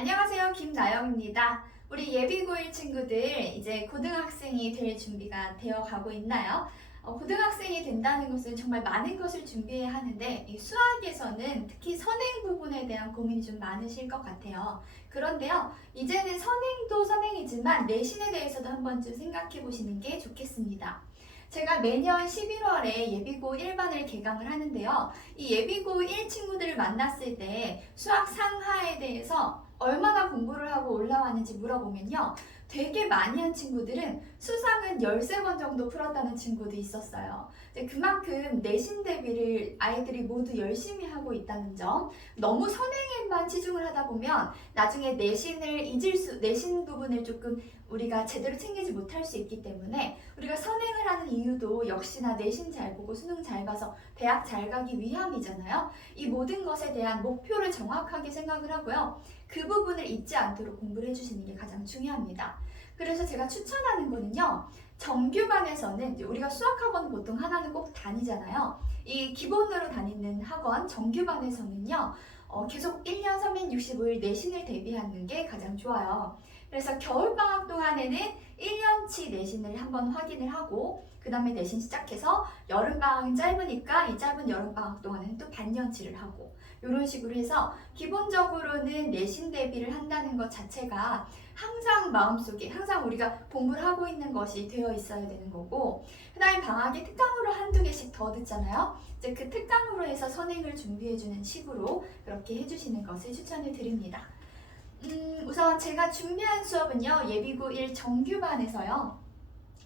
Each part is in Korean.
안녕하세요. 김나영입니다. 우리 예비고1 친구들 이제 고등학생이 될 준비가 되어 가고 있나요? 고등학생이 된다는 것은 정말 많은 것을 준비해야 하는데 이 수학에서는 특히 선행 부분에 대한 고민이 좀 많으실 것 같아요. 그런데요, 이제는 선행도 선행이지만 내신에 대해서도 한 번쯤 생각해 보시는 게 좋겠습니다. 제가 매년 11월에 예비고 1반을 개강을 하는데요. 이 예비고 1 친구들을 만났을 때 수학 상하에 대해서 얼마나 공부를 하고 올라왔는지 물어보면요. 되게 많이 한 친구들은 수상은 13번 정도 풀었다는 친구도 있었어요. 그만큼 내신 대비를 아이들이 모두 열심히 하고 있다는 점. 너무 선행에만 치중을 하다 보면 나중에 내신 부분을 조금 우리가 제대로 챙기지 못할 수 있기 때문에 우리가 선행을 하는 이유도 역시나 내신 잘 보고 수능 잘 봐서 대학 잘 가기 위함이잖아요. 이 모든 것에 대한 목표를 정확하게 생각을 하고요. 그 부분을 잊지 않도록 공부를 해주시는 게 가장 중요합니다. 그래서 제가 추천하는 거는요. 정규반에서는 우리가 수학학원 보통 하나는 꼭 다니잖아요. 이 기본으로 다니는 학원 정규반에서는요. 계속 1년 365일 내신을 대비하는 게 가장 좋아요. 그래서 겨울방학 동안에는 1년치 내신을 한번 확인을 하고 그 다음에 내신 시작해서 여름방학은 짧으니까 이 짧은 여름방학 동안에는 또 반년치를 하고 이런 식으로 해서 기본적으로는 내신 대비를 한다는 것 자체가 항상 마음속에 항상 우리가 공부를 하고 있는 것이 되어 있어야 되는 거고 그 다음에 방학에 특강으로 한두 개씩 더 듣잖아요. 이제 그 특강으로 해서 선행을 준비해주는 식으로 그렇게 해주시는 것을 추천을 드립니다. 우선 제가 준비한 수업은요. 예비고 1 정규반에서요.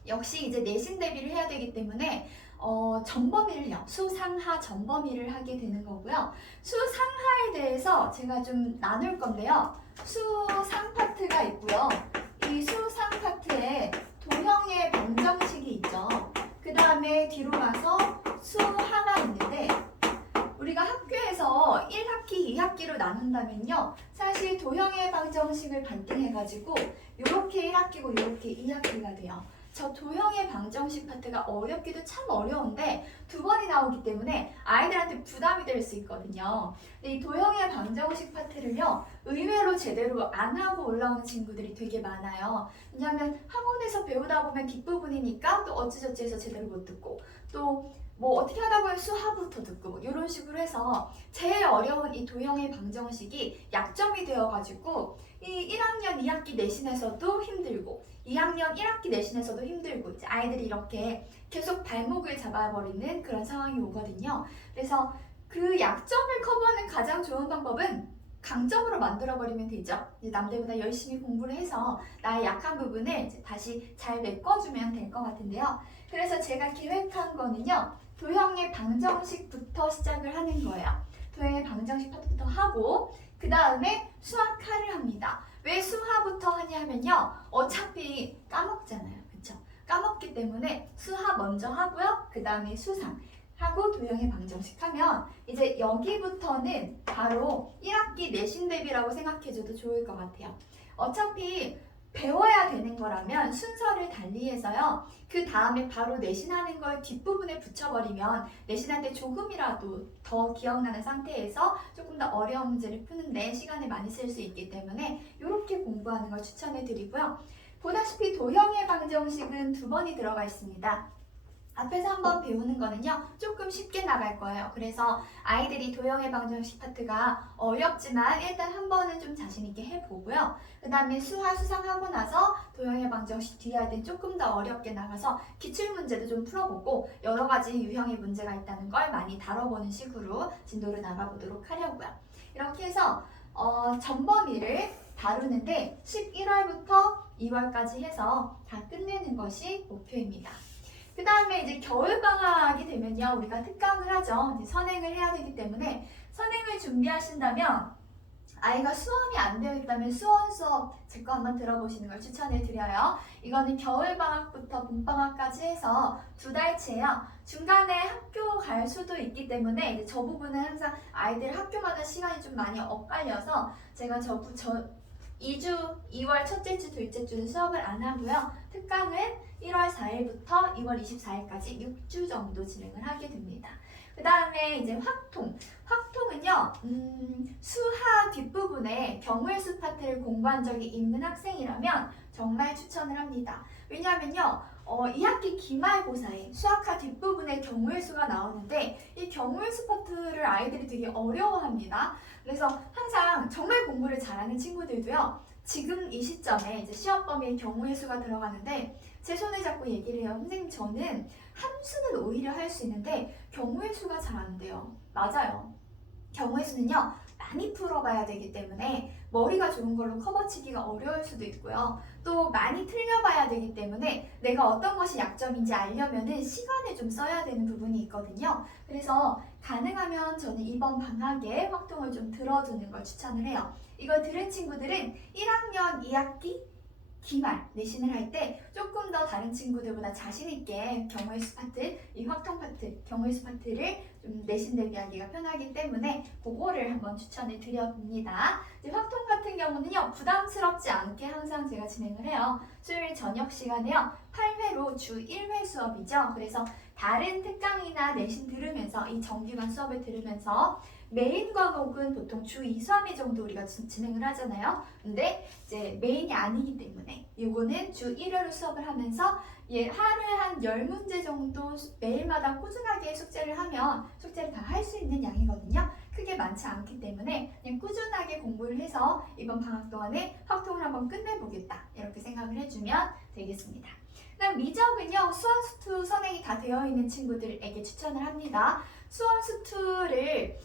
역시 이제 내신 대비를 해야 되기 때문에 전범위를요. 수상하 전범위를 하게 되는 거고요. 수상하에 대해서 제가 좀 나눌 건데요. 수상 파트가 있고요. 이 수상 파트에 도형의 방정식이 있죠. 그 다음에 뒤로 가서 수하가 있는데 우리가 학교에서 1학기, 2학기로 나눈다면요. 사실 도형의 방정식을 발등해가지고 이렇게 1학기고 이렇게 2학기가 돼요. 저 도형의 방정식 파트가 어렵기도 참 어려운데 두 번이 나오기 때문에 아이들한테 부담이 될 수 있거든요. 근데 이 도형의 방정식 파트를요. 의외로 제대로 안 하고 올라오는 친구들이 되게 많아요. 왜냐하면 학원에서 배우다 보면 뒷부분이니까 또 어찌저찌 해서 제대로 못 듣고 또 뭐 어떻게 하다 보면 수하부터 듣고 뭐 이런 식으로 해서 제일 어려운 이 도형의 방정식이 약점이 되어가지고 이 1학년 2학기 내신에서도 힘들고 2학년 1학기 내신에서도 힘들고 이제 아이들이 이렇게 계속 발목을 잡아버리는 그런 상황이 오거든요. 그래서 그 약점을 커버하는 가장 좋은 방법은 강점으로 만들어버리면 되죠. 이제 남들보다 열심히 공부를 해서 나의 약한 부분을 이제 다시 잘 메꿔주면 될 것 같은데요. 그래서 제가 계획한 거는요. 도형의 방정식부터 시작을 하는 거예요. 도형의 방정식 파트부터 하고 그 다음에 수학하를 합니다. 왜 수하부터 하냐 하면요. 어차피 까먹잖아요. 그쵸? 까먹기 때문에 수하 먼저 하고요. 그 다음에 수상 하고 도형의 방정식 하면 이제 여기부터는 바로 1학기 내신 대비라고 생각해줘도 좋을 것 같아요. 어차피 배워야 되는 거라면 순서를 달리해서요. 그 다음에 바로 내신하는 걸 뒷부분에 붙여버리면 내신할 때 조금이라도 더 기억나는 상태에서 조금 더 어려운 문제를 푸는데 시간을 많이 쓸 수 있기 때문에 이렇게 공부하는 걸 추천해 드리고요. 보다시피 도형의 방정식은 두 번이 들어가 있습니다. 앞에서 한번 배우는 거는요 조금 쉽게 나갈 거예요. 그래서 아이들이 도형의 방정식 파트가 어렵지만 일단 한 번은 좀 자신 있게 해보고요. 그 다음에 수하 수상하고 나서 도형의 방정식 뒤에 할 땐 조금 더 어렵게 나가서 기출문제도 좀 풀어보고 여러 가지 유형의 문제가 있다는 걸 많이 다뤄보는 식으로 진도를 나가보도록 하려고요. 이렇게 해서 전범위를 다루는데 11월부터 2월까지 해서 다 끝내는 것이 목표입니다. 그 다음에 이제 겨울방학이 되면요. 우리가 특강을 하죠. 이제 선행을 해야 되기 때문에 선행을 준비하신다면 아이가 수험이 안 되어 있다면 수원 수업 제 거 한번 들어보시는 걸 추천해 드려요. 이거는 겨울방학부터 봄방학까지 해서 2달치예요. 중간에 학교 갈 수도 있기 때문에 이제 저 부분은 항상 아이들 학교마다 시간이 좀 많이 엇갈려서 제가 2주, 2월 첫째 주, 둘째 주는 수업을 안 하고요. 특강은 1월 4일부터 2월 24일까지 6주 정도 진행을 하게 됩니다. 그 다음에 이제 확통. 확통은요, 수하 뒷부분에 경우의 수 파트를 공부한 적이 있는 학생이라면 정말 추천을 합니다. 왜냐하면요, 2학기 기말고사에 수학과 뒷부분에 경우의 수가 나오는데 이 경우의 수 파트를 아이들이 되게 어려워합니다. 그래서 항상 정말 공부를 잘하는 친구들도요, 지금 이 시점에 이제 시험 범위에 경우의 수가 들어가는데 제 손을 잡고 얘기를 해요. 선생님, 저는 함수는 오히려 할 수 있는데 경우의 수가 잘 안 돼요. 맞아요. 경우의 수는요, 많이 풀어봐야 되기 때문에 머리가 좋은 걸로 커버치기가 어려울 수도 있고요. 또 많이 틀려봐야 되기 때문에 내가 어떤 것이 약점인지 알려면은 시간을 좀 써야 되는 부분이 있거든요. 그래서 가능하면 저는 이번 방학에 확통을 좀 들어두는 걸 추천을 해요. 이걸 들은 친구들은 1학년 2학기 기말 내신을 할 때 조금 더 다른 친구들보다 자신 있게 경우의 수 파트, 이 확통 파트, 경우의 수 파트를 좀 내신 대비하기가 편하기 때문에 그거를 한번 추천을 드려봅니다. 이제 확통 같은 경우는요, 부담스럽지 않게 항상 제가 진행을 해요. 수요일 저녁 시간에요, 8회로 주 1회 수업이죠. 그래서 다른 특강이나 내신 들으면서 이 정규만 수업을 들으면서 메인 과목은 보통 주 2, 3회 정도 우리가 진행을 하잖아요. 근데 이제 메인이 아니기 때문에 요거는 주 1회로 수업을 하면서 하루에 한 10문제 정도 매일마다 꾸준하게 숙제를 하면 숙제를 다 할 수 있는 양이거든요. 크게 많지 않기 때문에 그냥 꾸준하게 공부를 해서 이번 방학 동안에 확통을 한번 끝내보겠다, 이렇게 생각을 해주면 되겠습니다. 그다음 미적은요, 수원수투 선행이 다 되어 있는 친구들에게 추천을 합니다. 수원수투를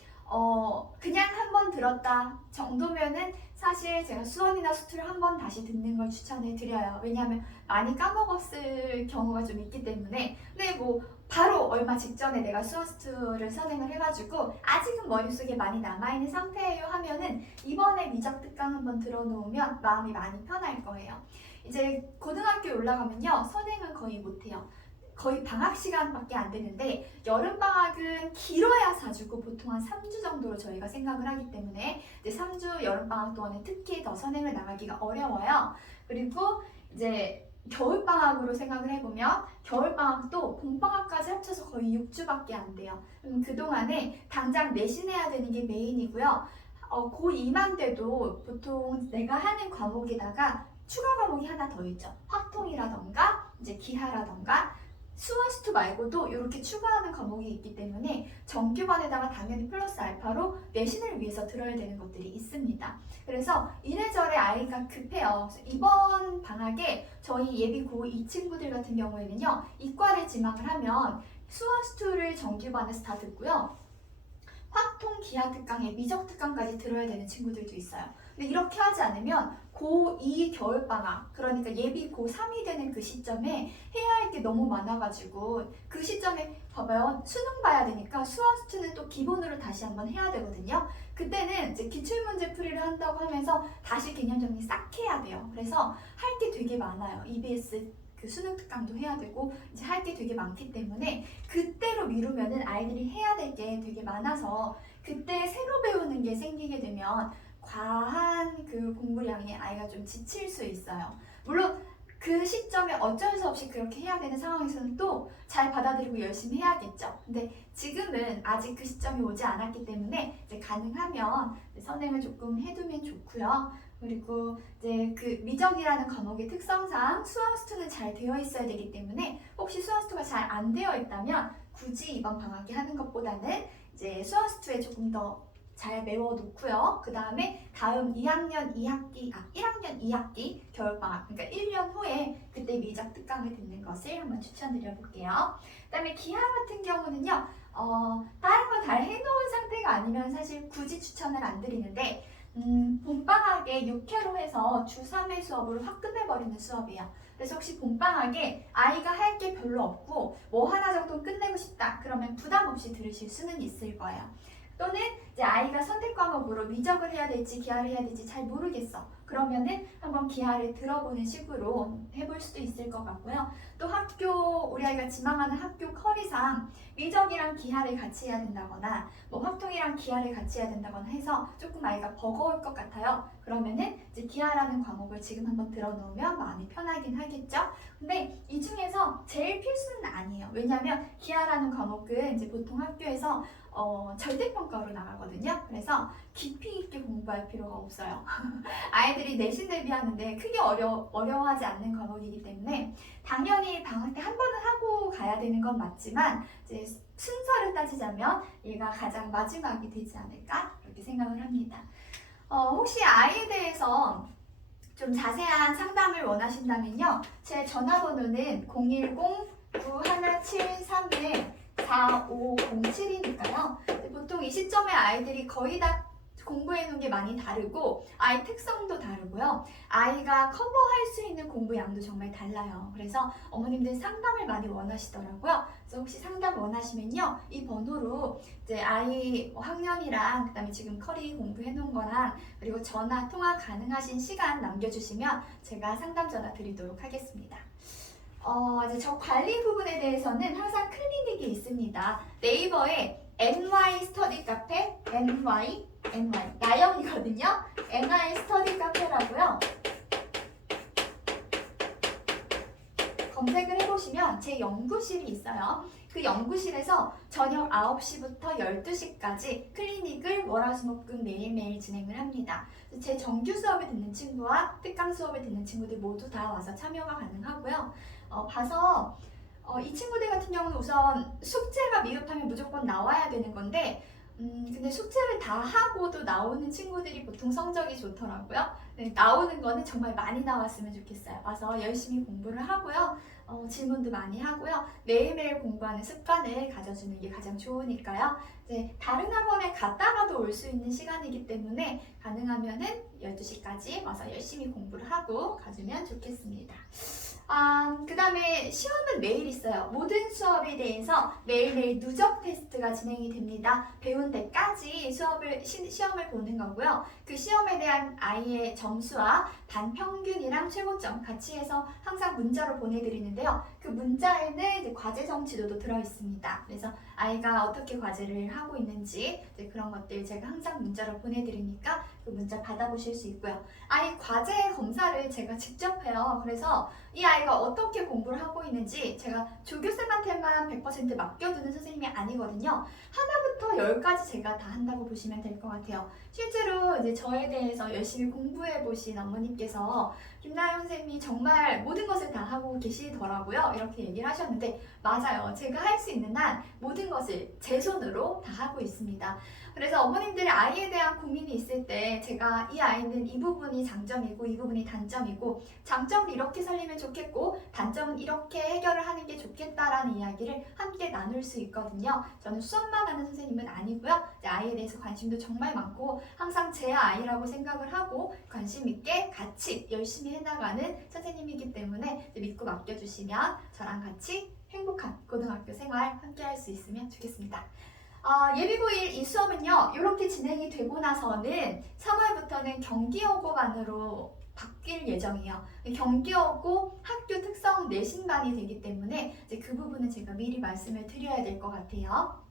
그냥 한 번 들었다 정도면은 사실 제가 수원이나 수투를 한 번 다시 듣는 걸 추천을 드려요. 왜냐하면 많이 까먹었을 경우가 좀 있기 때문에. 근데 뭐 바로 얼마 직전에 내가 수원 수투를 선행을 해가지고 아직은 머릿속에 많이 남아있는 상태예요 하면은 이번에 미적 특강 한번 들어놓으면 마음이 많이 편할 거예요. 이제 고등학교 올라가면요, 선행은 거의 못해요. 거의 방학 시간밖에 안 되는데 여름방학은 길어야 4주고 보통 한 3주 정도로 저희가 생각을 하기 때문에 이제 3주 여름방학 동안에 특히 더 선행을 나가기가 어려워요. 그리고 이제 겨울방학으로 생각을 해보면 겨울방학도 봄방학까지 합쳐서 거의 6주밖에 안 돼요. 그동안에 당장 내신해야 되는 게 메인이고요. 고2만 돼도 보통 내가 하는 과목에다가 추가 과목이 하나 더 있죠. 확통이라던가 이제 기하라던가 수원수투 말고도 이렇게 추가하는 과목이 있기 때문에 정규반에다가 당연히 플러스 알파로 내신을 위해서 들어야 되는 것들이 있습니다. 그래서 이래저래 아이가 급해요. 이번 방학에 저희 예비 고2 친구들 같은 경우에는요, 이과를 지망을 하면 수원수투를 정규반에서 다 듣고요, 확통 기하 특강에 미적 특강까지 들어야 되는 친구들도 있어요. 근데 이렇게 하지 않으면 고2 겨울방학, 그러니까 예비 고3이 되는 그 시점에 해야 할 게 너무 많아가지고 그 시점에 봐봐요, 수능 봐야 되니까 수학수투는 또 기본으로 다시 한번 해야 되거든요. 그때는 이제 기출문제 풀이를 한다고 하면서 다시 개념 정리 싹 해야 돼요. 그래서 할 게 되게 많아요. EBS 그 수능 특강도 해야 되고 이제 할 게 되게 많기 때문에 그때로 미루면은 아이들이 해야 될 게 되게 많아서 그때 새로 배우는 게 생기게 되면 과한 그 공부량에 아이가 좀 지칠 수 있어요. 물론 그 시점에 어쩔 수 없이 그렇게 해야 되는 상황에서는 또 잘 받아들이고 열심히 해야겠죠. 근데 지금은 아직 그 시점이 오지 않았기 때문에 이제 가능하면 선행을 조금 해두면 좋고요. 그리고 이제 그 미적이라는 과목의 특성상 수학수투는 잘 되어 있어야 되기 때문에 혹시 수학수투가 잘 안 되어 있다면 굳이 이번 방학에 하는 것보다는 이제 수학수투에 조금 더 잘 메워놓고요. 그 다음에 다음 1학년 2학기 겨울방학, 그러니까 1년 후에 그때 미적 특강을 듣는 것을 한번 추천드려 볼게요. 그 다음에 기하 같은 경우는요, 다른 거 다 해놓은 상태가 아니면 사실 굳이 추천을 안 드리는데 봄방학에 6회로 해서 주 3회 수업으로 확 끝내버리는 수업이에요. 그래서 혹시 봄방학에 아이가 할 게 별로 없고 뭐 하나 정도 끝내고 싶다 그러면 부담 없이 들으실 수는 있을 거예요. 또는 이제 아이가 선택 과목으로 미적을 해야 될지 기하를 해야 될지 잘 모르겠어. 그러면은 한번 기하를 들어보는 식으로 해볼 수도 있을 것 같고요. 또 우리 아이가 지망하는 학교 커리상 미적이랑 기하를 같이 해야 된다거나 뭐 확통이랑 기하를 같이 해야 된다거나 해서 조금 아이가 버거울 것 같아요. 그러면은 이제 이제 기하라는 과목을 지금 한번 들어놓으면 마음이 편하긴 하겠죠. 근데 이 중에서 제일 필수는 아니에요. 왜냐하면 기하라는 과목은 이제 보통 학교에서 절대평가로 나가거든요. 그래서 깊이 있게 공부할 필요가 없어요. 아이들이 내신 대비하는데 크게 어려워하지 않는 과목이기 때문에 당연히 방학 때 한 번은 하고 가야 되는 건 맞지만 이제 순서를 따지자면 얘가 가장 마지막이 되지 않을까 그렇게 생각을 합니다. 혹시 아이에 대해서 좀 자세한 상담을 원하신다면요. 제 전화번호는 010-9173-4507이니까요. 보통 이 시점에 아이들이 거의 다 공부해 놓은 게 많이 다르고 아이 특성도 다르고요. 아이가 커버할 수 있는 공부 양도 정말 달라요. 그래서 어머님들 상담을 많이 원하시더라고요. 그래서 혹시 상담 원하시면요. 이 번호로 이제 아이 학년이랑 그다음에 지금 커리 공부해 놓은 거랑 그리고 전화 통화 가능하신 시간 남겨주시면 제가 상담 전화 드리도록 하겠습니다. 이제 저 관리 부분에 대해서는 항상 클리닉이 있습니다. 네이버에 NY 스터디 카페, NY 나영이거든요. NY 스터디 카페라고요. 검색을 해보시면 제 연구실이 있어요. 그 연구실에서 저녁 9시부터 12시까지 클리닉을 월화수목금 매일매일 진행을 합니다. 제 정규 수업을 듣는 친구와 특강 수업을 듣는 친구들 모두 다 와서 참여가 가능하고요. 봐서 이 친구들 같은 경우는 우선 숙제가 미흡하면 무조건 나와야 되는 건데 근데 숙제를 다 하고도 나오는 친구들이 보통 성적이 좋더라고요. 네, 나오는 거는 정말 많이 나왔으면 좋겠어요. 와서 열심히 공부를 하고요. 질문도 많이 하고요. 매일매일 공부하는 습관을 가져주는 게 가장 좋으니까요. 이제 다른 학원에 갔다가도 올 수 있는 시간이기 때문에 가능하면은 12시까지 와서 열심히 공부를 하고 가주면 좋겠습니다. 그 다음에 시험은 매일 있어요. 모든 수업에 대해서 매일매일 누적 테스트가 진행이 됩니다. 배운 데까지 시험을 보는 거고요. 그 시험에 대한 아이의 점수와 반평균이랑 최고점 같이 해서 항상 문자로 보내드리는데요. 그 문자에는 이제 과제 성취도도 들어있습니다. 그래서 아이가 어떻게 과제를 하고 있는지 이제 그런 것들 제가 항상 문자로 보내드리니까 그 문자 받아보실 수 있고요. 아이 과제 검사를 제가 직접 해요. 그래서 이 아이가 어떻게 공부를 하고 있는지 제가 조교쌤한테만 100% 맡겨두는 선생님이 아니거든요. 하나부터 열까지 제가 다 한다고 보시면 될 것 같아요. 실제로 이제 저에 대해서 열심히 공부해 보신 어머니께서 김나영 선생님이 정말 모든 것을 다 하고 계시더라고요. 이렇게 얘기를 하셨는데 맞아요. 제가 할 수 있는 한 모든 것을 제 손으로 다 하고 있습니다. 그래서 어머님들이 아이에 대한 고민이 있을 때 제가 이 아이는 이 부분이 장점이고 이 부분이 단점이고 장점을 이렇게 살리면 좋겠고 단점은 이렇게 해결을 하는 게 좋겠다라는 이야기를 함께 나눌 수 있거든요. 저는 수업만 하는 선생님은 아니고요. 아이에 대해서 관심도 정말 많고 항상 제 아이라고 생각을 하고 관심 있게 같이 열심히 해나가는 선생님이기 때문에 믿고 맡겨주시면 저랑 같이 행복한 고등학교 생활 함께 할 수 있으면 좋겠습니다. 예비고1 이 수업은요, 이렇게 진행이 되고 나서는 3월부터는 경기여고반으로 바뀔 예정이에요. 경기여고 학교 특성 내신반이 되기 때문에 이제 그 부분은 제가 미리 말씀을 드려야 될 것 같아요.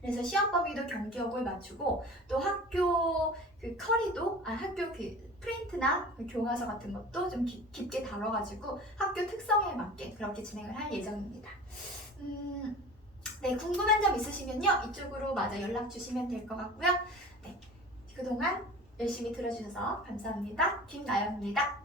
그래서 시험 범위도 경기여고에 맞추고 또 학교 그 커리도 학교 그 프린트나 그 교과서 같은 것도 좀 깊게 다뤄가지고 학교 특성에 맞게 그렇게 진행을 할 예정입니다. 네, 궁금한 점 있으시면요 이쪽으로 마저 연락 주시면 될 것 같고요. 네, 그동안 열심히 들어주셔서 감사합니다. 김나영입니다.